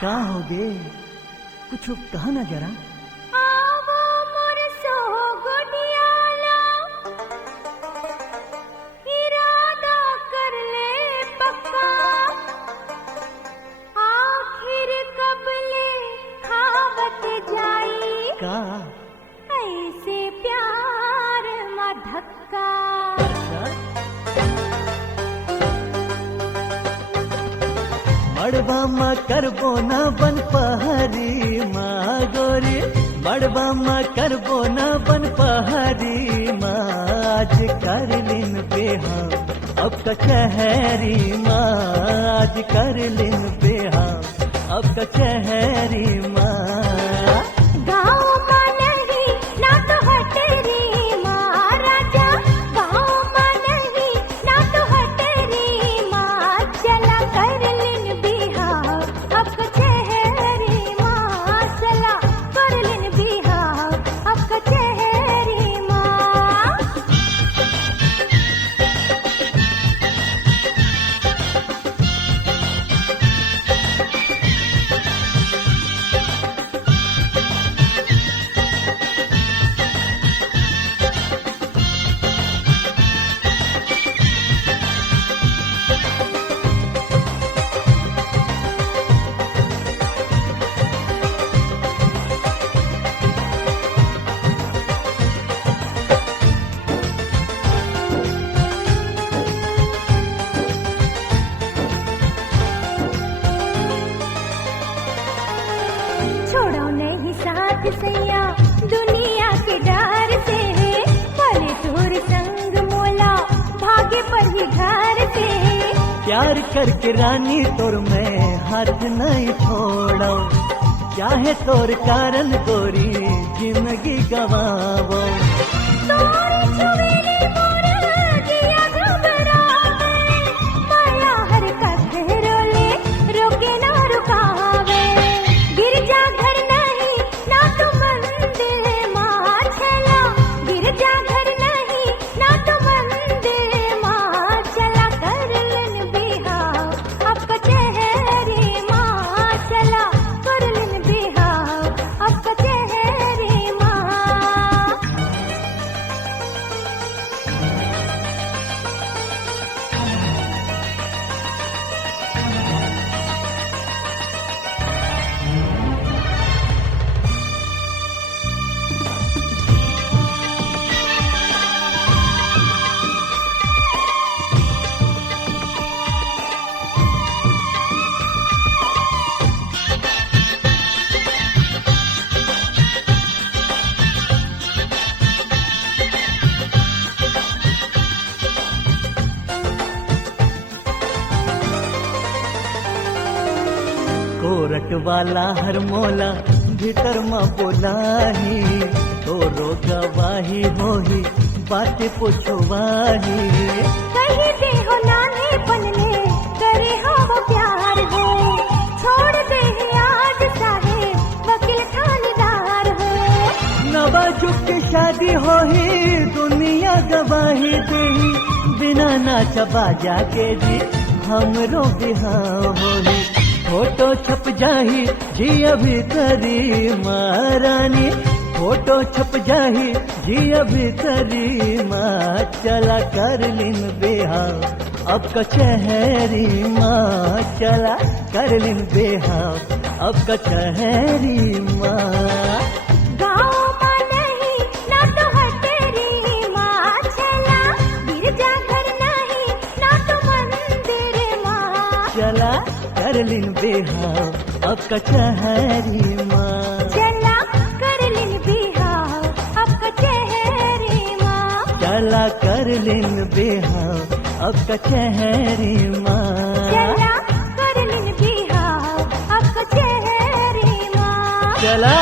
का हो गे कुछ कहा ना जरा। आवो मोर सो गोडियाला, इरादा कर ले पक्का, आखिर कब ले खावत जाई का ऐसे प्यार मा धक्का। मड़बा माँ करबो ना बन पहाड़ी माँ गोरी, मड़बा माँ करबो ना बन पहाड़ी माँ, आज कर लिन बेहा अब कचहरी माँ, आज कर लिन बेहा अब कचहरी माँ। गाँव माँ नहीं ना तो हटेरी माँ राजा, गाँव माँ नहीं ना तो हटेरी माँ, चला कर लिन बिहा अब कचहरी माँ, चला कर लिन बिहा अब कचहरी माँ। छोड़ो नहीं साथ सैया दुनिया के डर से, भले तोर संग मोला भागे पर ही घर से। प्यार करके रानी तोर मैं हाथ नहीं छोड़ो, चाहे तोर कारण गोरी जिंदगी गवावो। तोरी छुवेली मोर जिया घबरावे, माया हर कथ रोले रोके ना रुकावे। गिरजा घर नहीं ना तो मंदिर माँ चला, गिरजा घर नहीं ना तो मंदिर माँ, चला कर लिन बिहा अब कचहरी माँ, चला कर लिन बिहा अब कचहरी माँ। कोरट वाला हर मोला भीतर माँ बोलाही, तोरो गवाही होही बात पुछवाही। कहीं दे हो नाने पनले करे हो वो प्यार हो, छोड़ दे आज साहे वकील थानेदार हो। नवाजुक की शादी होही दुनिया गवाही देही, बिना नाच बाजा के जी हमरो बिहाव होही। फोटो छप जाही जिया भीतरी महारानी, फोटो छप जाही जिया भीतरी माँ, चला कर लिन बेहा अब कचहरी माँ, चला कर लिन बेहा अब कचहरी माँ। गाँव माँ नहीं ना तो हटेरी माँ, चला गिरजा घर नहीं ना तो मंदिर माँ, चला कर लिन बेहा अब कचहरी माँ। चला कर लिन बिहा अब कचहरी माँ, चला कर लिन बेहा अब कचहरी माँ। चला कर लिन बिहा अब कचहरी माँ। चला।